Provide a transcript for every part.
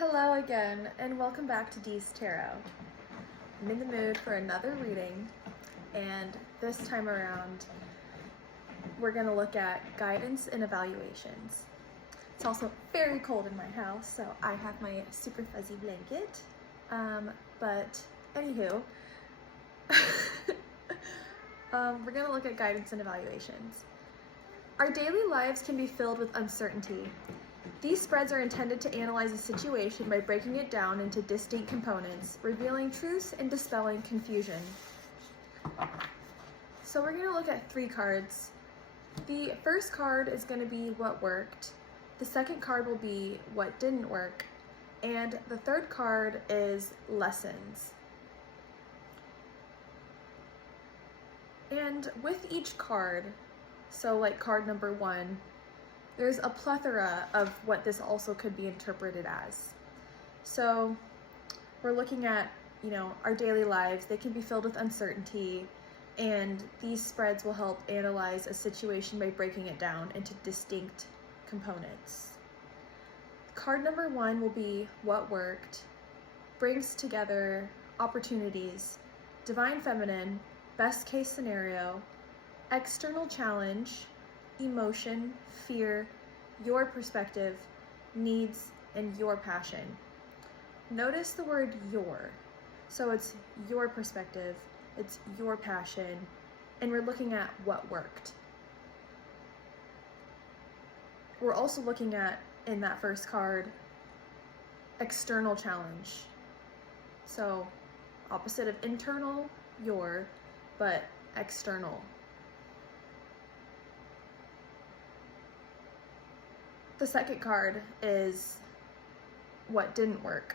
Hello again, and welcome back to Dee's Tarot. I'm in the mood for another reading, and this time around, we're going to look at guidance and evaluations. It's also very cold in my house, so I have my super fuzzy blanket. But anywho, we're going to look at guidance and evaluations. Our daily lives can be filled with uncertainty. These spreads are intended to analyze a situation by breaking it down into distinct components, revealing truths and dispelling confusion. So we're going to look at 3 cards. The first card is going to be what worked. The second card will be what didn't work. And the third card is lessons. And with each card, so like card number 1, there's a plethora of what this also could be interpreted as. So we're looking at, our daily lives. They can be filled with uncertainty, and these spreads will help analyze a situation by breaking it down into distinct components. Card number 1 will be what worked, brings together opportunities, divine feminine, best case scenario, external challenge, emotion, fear, your perspective, needs, and your passion. Notice the word your. So it's your perspective, it's your passion, and we're looking at what worked. We're also looking at, in that first card, external challenge. So opposite of internal, your, but external. The second card is what didn't work.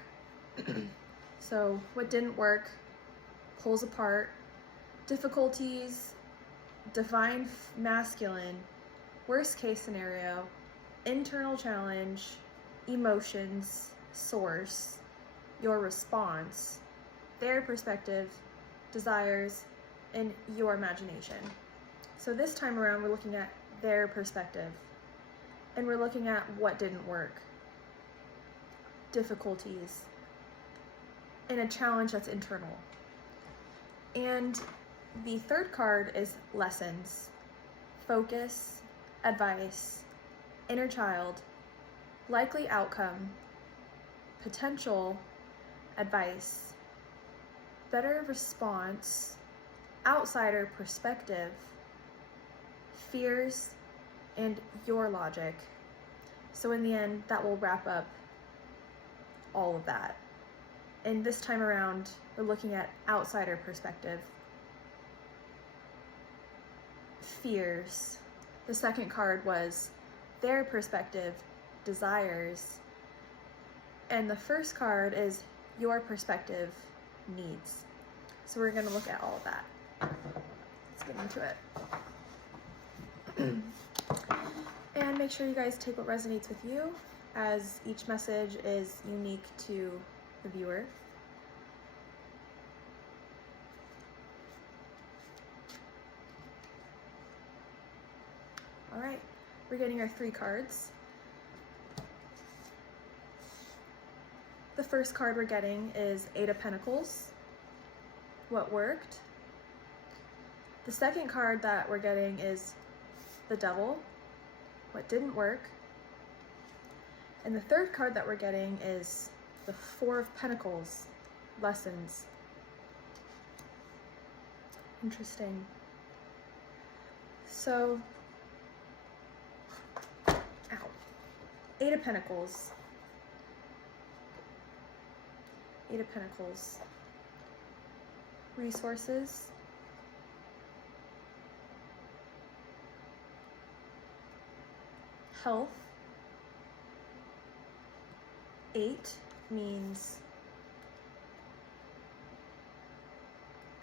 So what didn't work pulls apart difficulties, divine masculine, worst case scenario, internal challenge, emotions, source, your response, their perspective, desires, and your imagination. So this time around, we're looking at their perspective. And we're looking at what didn't work, difficulties, and a challenge that's internal. And the third card is lessons, focus, advice, inner child, likely outcome, potential, advice, better response, outsider perspective, fears, and your logic. So in the end, that will wrap up all of that. And this time around, we're looking at outsider perspective. Fears. The second card was their perspective, desires. And the first card is your perspective, needs. So we're going to look at all of that. Let's get into it. And make sure you guys take what resonates with you, as each message is unique to the viewer. All right, we're getting our 3 cards. The first card we're getting is Eight of Pentacles, what worked. The second card that we're getting is the Devil, what didn't work. And the third card that we're getting is the Four of Pentacles, lessons. Interesting. So, Eight of Pentacles. Eight of Pentacles. Resources. Health. 8 means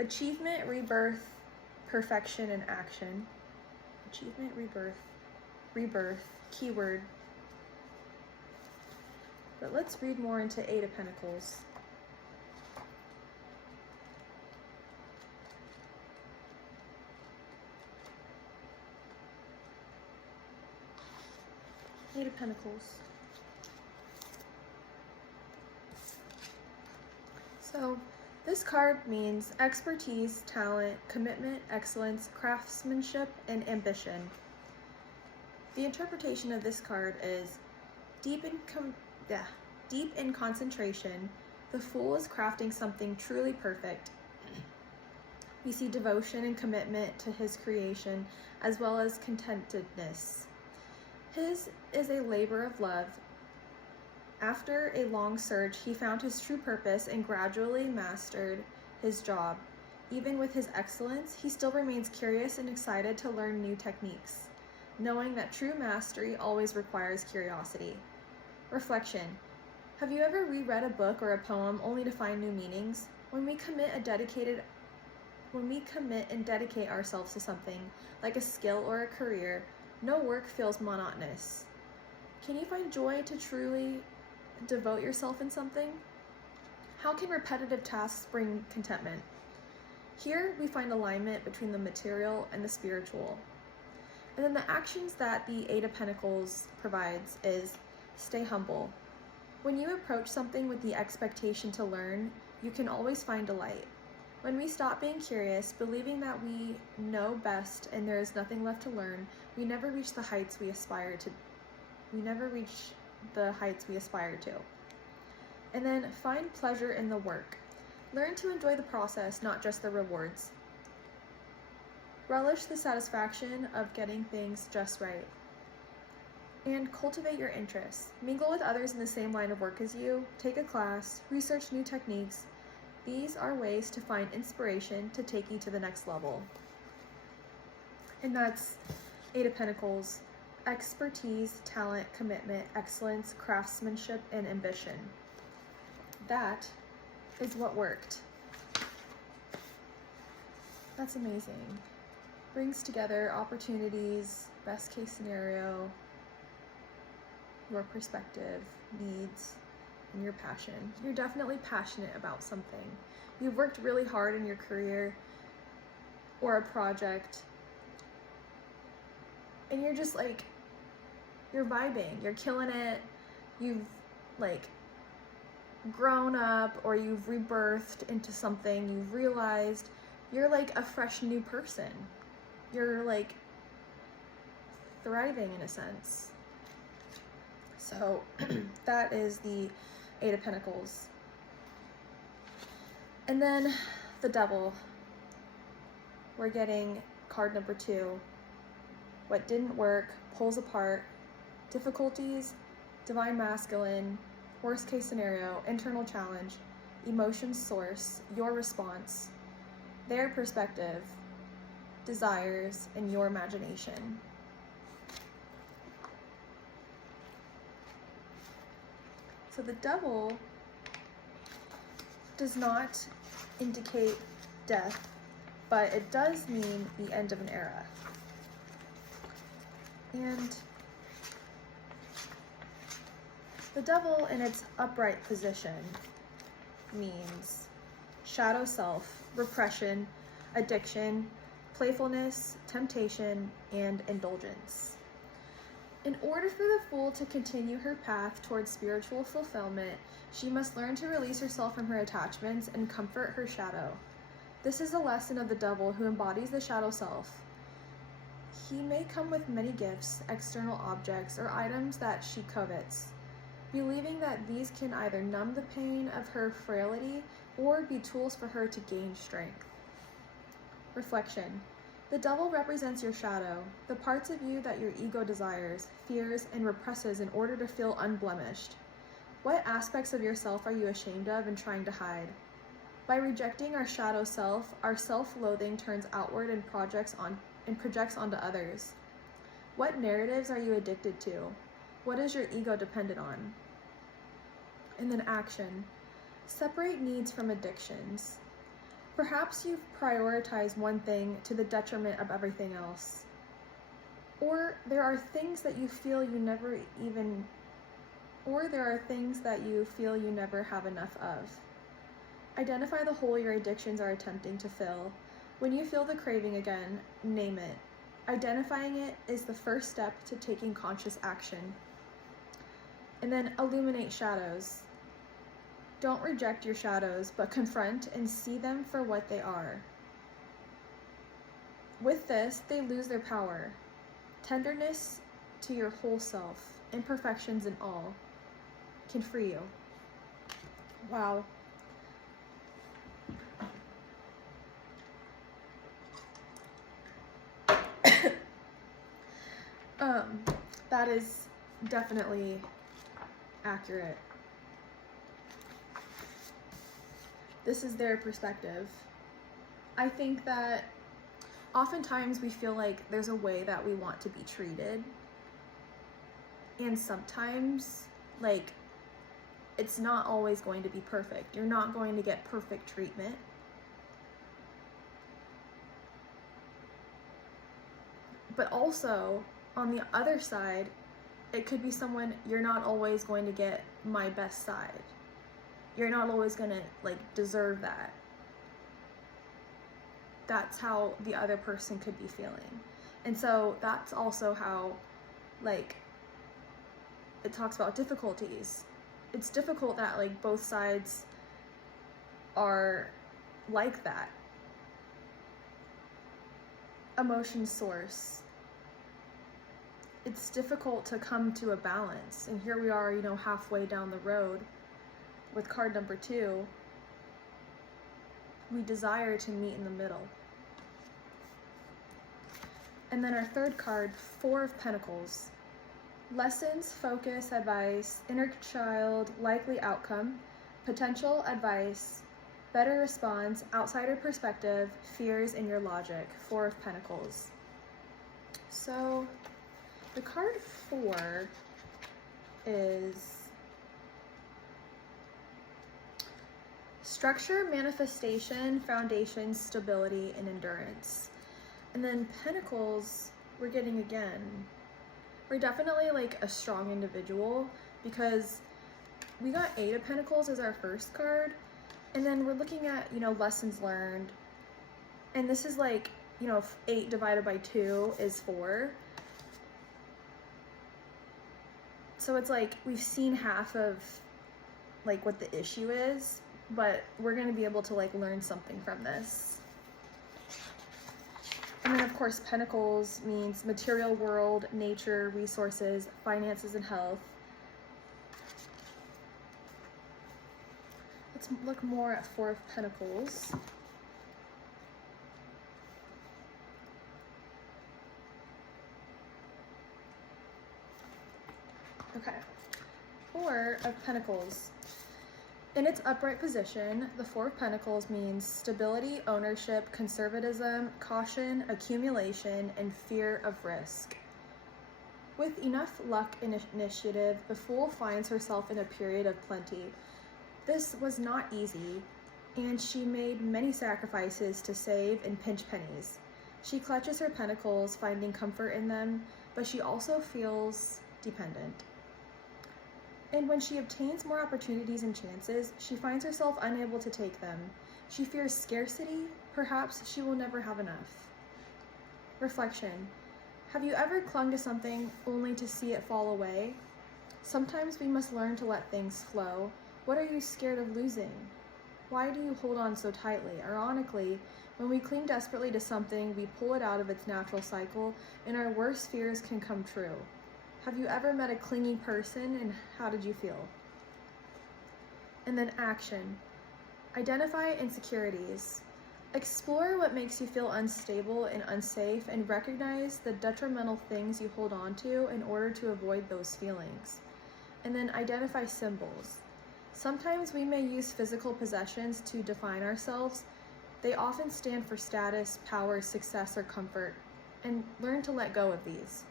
achievement, rebirth, perfection, and action. Achievement, rebirth, keyword. But let's read more into Eight of Pentacles. Eight of Pentacles. So this card means expertise, talent, commitment, excellence, craftsmanship, and ambition. The interpretation of this card is deep in concentration. The Fool is crafting something truly perfect. We see devotion and commitment to his creation, as well as contentedness. His is a labor of love. After a long search, he found his true purpose and gradually mastered his job. Even with his excellence, he still remains curious and excited to learn new techniques, knowing that true mastery always requires curiosity. Reflection. Have you ever reread a book or a poem only to find new meanings? When we commit and dedicate ourselves to something, like a skill or a career, no work feels monotonous. Can you find joy to truly devote yourself in something? How can repetitive tasks bring contentment? Here we find alignment between the material and the spiritual. And then the actions that the Eight of Pentacles provides is stay humble. When you approach something with the expectation to learn, you can always find delight. When we stop being curious, believing that we know best and there is nothing left to learn, we never reach the heights we aspire to. And then find pleasure in the work. Learn to enjoy the process, not just the rewards. Relish the satisfaction of getting things just right. And cultivate your interests. Mingle with others in the same line of work as you. Take a class. Research new techniques. These are ways to find inspiration to take you to the next level. And that's Eight of Pentacles. Expertise, talent, commitment, excellence, craftsmanship, and ambition. That is what worked. That's amazing. Brings together opportunities, best case scenario, your perspective, needs, and your passion. You're definitely passionate about something. You've worked really hard in your career or a project, and you're just like, you're vibing, you're killing it. You've like grown up, or you've rebirthed into something. You've realized you're like a fresh new person. You're like thriving in a sense. So that is the Eight of Pentacles. And then the Devil. We're getting card number 2. What didn't work, pulls apart, difficulties, divine masculine, worst case scenario, internal challenge, emotion source, your response, their perspective, desires, and your imagination. So the Devil does not indicate death, but it does mean the end of an era. And the Devil in its upright position means shadow self, repression, addiction, playfulness, temptation, and indulgence. In order for the Fool to continue her path towards spiritual fulfillment, she must learn to release herself from her attachments and comfort her shadow. This is a lesson of the Devil, who embodies the shadow self. He may come with many gifts, external objects, or items that she covets, believing that these can either numb the pain of her frailty or be tools for her to gain strength. Reflection. The Devil represents your shadow, the parts of you that your ego desires, fears, and represses in order to feel unblemished. What aspects of yourself are you ashamed of and trying to hide? By rejecting our shadow self, our self-loathing turns outward and projects onto others. What narratives are you addicted to? What is your ego dependent on? And then action. Separate needs from addictions. Perhaps you've prioritized one thing to the detriment of everything else. Or there are things that you feel you never have enough of. Identify the hole your addictions are attempting to fill. When you feel the craving again, name it. Identifying it is the first step to taking conscious action. And then illuminate shadows. Don't reject your shadows, but confront and see them for what they are. With this, they lose their power. Tenderness to your whole self, imperfections and all, can free you. Wow. That is definitely accurate. This is their perspective. I think that oftentimes we feel like there's a way that we want to be treated. And sometimes, like, it's not always going to be perfect. You're not going to get perfect treatment. But also, on the other side, it could be someone, you're not always going to get my best side. You're not always going to, like, deserve that. That's how the other person could be feeling. And so that's also how, like, it talks about difficulties. It's difficult that, like, both sides are like that. Emotion source. It's difficult to come to a balance. And here we are, you know, halfway down the road with card number 2. We desire to meet in the middle. And then our third card, Four of Pentacles. Lessons, focus, advice, inner child, likely outcome, potential, advice, better response, outsider perspective, fears, and your logic. Four of Pentacles. So the card 4 is structure, manifestation, foundation, stability, and endurance. And then Pentacles, we're getting again. We're definitely like a strong individual because we got Eight of Pentacles as our first card. And then we're looking at, you know, lessons learned. And this is like, you know, 8 divided by 2 is 4. So it's like we've seen half of like what the issue is, but we're going to be able to like learn something from this. And then of course Pentacles means material world, nature, resources, finances, and health. Let's look more at Four of Pentacles. Okay, Four of Pentacles. In its upright position, the Four of Pentacles means stability, ownership, conservatism, caution, accumulation, and fear of risk. With enough luck and initiative, the Fool finds herself in a period of plenty. This was not easy, and she made many sacrifices to save and pinch pennies. She clutches her pentacles, finding comfort in them, but she also feels dependent. And when she obtains more opportunities and chances, she finds herself unable to take them. She fears scarcity. Perhaps she will never have enough. Reflection. Have you ever clung to something only to see it fall away? Sometimes we must learn to let things flow. What are you scared of losing? Why do you hold on so tightly? Ironically, when we cling desperately to something, we pull it out of its natural cycle, and our worst fears can come true. Have you ever met a clingy person, and how did you feel? And then action. Identify insecurities. Explore what makes you feel unstable and unsafe, and recognize the detrimental things you hold on to in order to avoid those feelings. And then identify symbols. Sometimes we may use physical possessions to define ourselves. They often stand for status, power, success, or comfort, and learn to let go of these.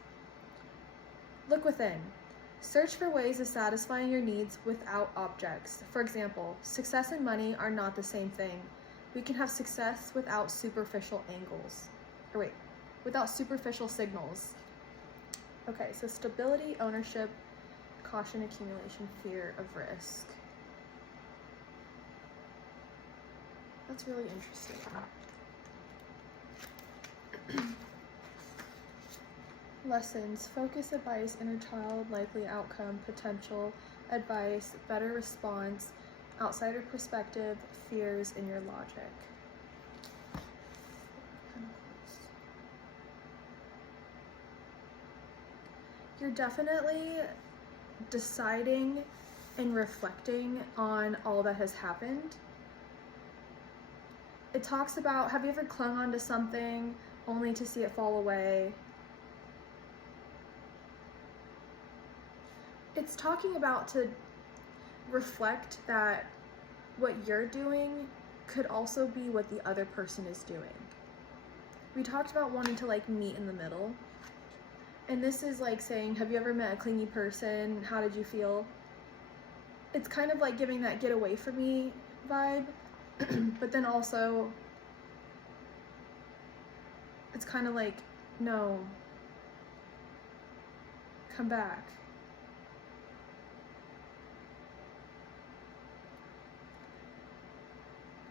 Look within. Search for ways of satisfying your needs without objects. For example, success and money are not the same thing. We can have success without superficial without superficial signals. Okay, so stability, ownership, caution, accumulation, fear of risk. That's really interesting. Lessons, focus, advice, inner child, likely outcome, potential, advice, better response, outsider perspective, fears, and your logic. You're definitely deciding and reflecting on all that has happened. It talks about, have you ever clung onto something only to see it fall away? It's talking about to reflect that what you're doing could also be what the other person is doing. We talked about wanting to like meet in the middle. And this is like saying, have you ever met a clingy person? How did you feel? It's kind of like giving that get away from me vibe, but then also it's kind of like, no, come back.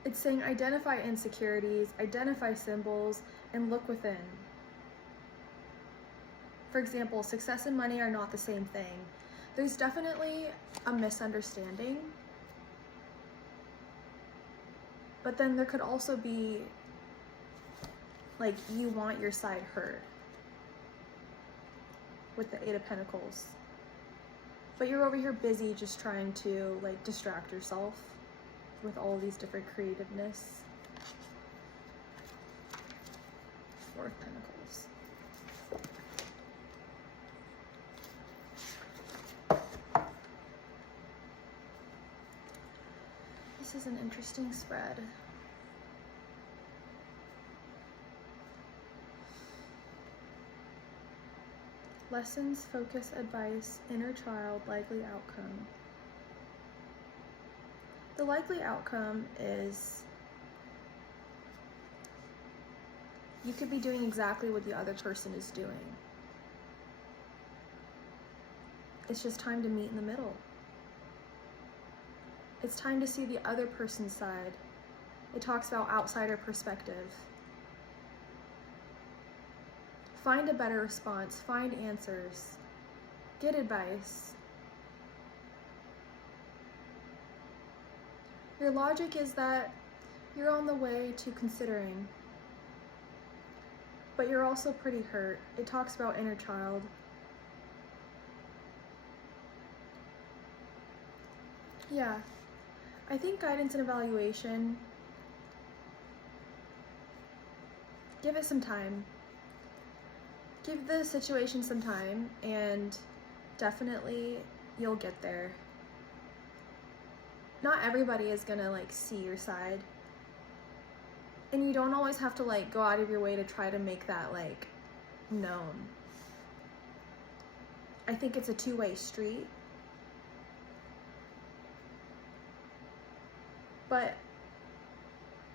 It's saying identify insecurities, identify symbols, and look within. For example, success and money are not the same thing. There's definitely a misunderstanding, but then there could also be like you want your side heard with the Eight of Pentacles, but you're over here busy just trying to like distract yourself with all these different creativeness. Four of Pentacles. This is an interesting spread. Lessons, focus, advice, inner child, likely outcome. The likely outcome is you could be doing exactly what the other person is doing. It's just time to meet in the middle. It's time to see the other person's side. It talks about outsider perspective. Find a better response, find answers, get advice. Your logic is that you're on the way to considering, but you're also pretty hurt. It talks about inner child. Yeah, I think guidance and evaluation, give it some time. Give the situation some time and definitely you'll get there. Not everybody is gonna like see your side. And you don't always have to like go out of your way to try to make that like known. I think it's a two-way street. But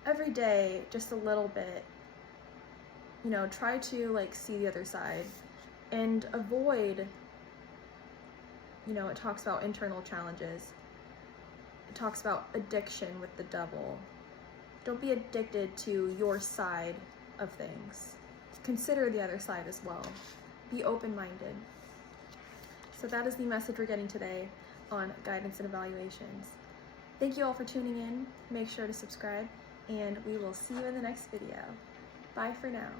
every day, just a little bit, you know, try to like see the other side and avoid, you know, it talks about internal challenges. It talks about addiction with the devil. Don't be addicted to your side of things. Consider the other side as well. Be open-minded. So that is the message we're getting today on guidance and evaluations. Thank you all for tuning in. Make sure to subscribe and we will see you in the next video. Bye for now.